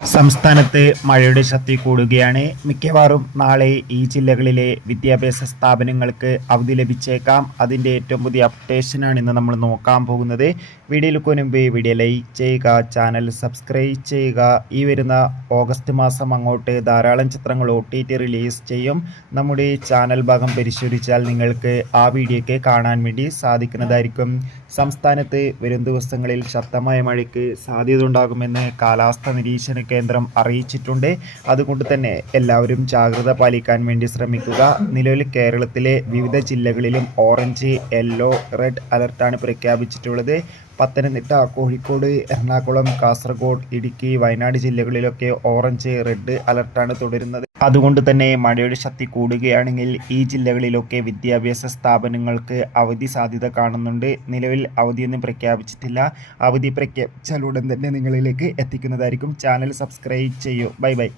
സംസ്ഥാനത്ത് മഴയുടെ ശക്തി കൂടുകയാണ്. മിക്കവാറും നാളെ ഈ ജില്ലകളിലെ വിദ്യാഭ്യാസ സ്ഥാപനങ്ങൾക്ക് അവധി ലഭിച്ചേക്കാം. അതിൻ്റെ ഏറ്റവും പുതിയ അപ്ഡേഷനാണ് ഇന്ന് നമ്മൾ നോക്കാൻ പോകുന്നത്. വീഡിയോയിലേക്ക് മുൻപ് വീഡിയോ ലൈക്ക് ചെയ്യുക, ചാനൽ സബ്സ്ക്രൈബ് ചെയ്യുക. ഈ വരുന്ന ഓഗസ്റ്റ് മാസം അങ്ങോട്ട് ധാരാളം ചിത്രങ്ങൾ OTT റിലീസ് ചെയ്യും. നമ്മുടെ ചാനൽ ഭാഗം പരിശോധിച്ചാൽ നിങ്ങൾക്ക് ആ വീഡിയോയ്ക്ക് കാണാൻ വേണ്ടി സാധിക്കുന്നതായിരിക്കും. സംസ്ഥാനത്ത് വരും ദിവസങ്ങളിൽ ശക്തമായ മഴയ്ക്ക് സാധ്യത ഉണ്ടാകുമെന്ന് കാലാവസ്ഥാ നിരീക്ഷണ കേന്ദ്രം അറിയിച്ചിട്ടുണ്ട്. അതുകൊണ്ട് തന്നെ എല്ലാവരും ജാഗ്രത പാലിക്കാൻ വേണ്ടി ശ്രമിക്കുക. നിലവിൽ കേരളത്തിലെ വിവിധ ജില്ലകളിലും ഓറഞ്ച്, യെല്ലോ, റെഡ് അലർട്ടാണ് പ്രഖ്യാപിച്ചിട്ടുള്ളത്. പത്തനംതിട്ട, കോഴിക്കോട്, എറണാകുളം, കാസർഗോഡ്, ഇടുക്കി, വയനാട് ജില്ലകളിലൊക്കെ ഓറഞ്ച്, റെഡ് അലർട്ടാണ് തുടരുന്നത്. അതുകൊണ്ട് തന്നെ മഴയുടെ ശക്തി കൂടുകയാണെങ്കിൽ ഈ ജില്ലകളിലൊക്കെ വിദ്യാഭ്യാസ സ്ഥാപനങ്ങൾക്ക് അവധി സാധ്യത കാണുന്നുണ്ട്. നിലവിൽ അവധിയൊന്നും പ്രഖ്യാപിച്ചിട്ടില്ല. അവധി പ്രഖ്യാപിച്ചാൽ ഉടൻ തന്നെ നിങ്ങളിലേക്ക് എത്തിക്കുന്നതായിരിക്കും. ചാനൽ സബ്സ്ക്രൈബ് ചെയ്യൂ. Bye bye.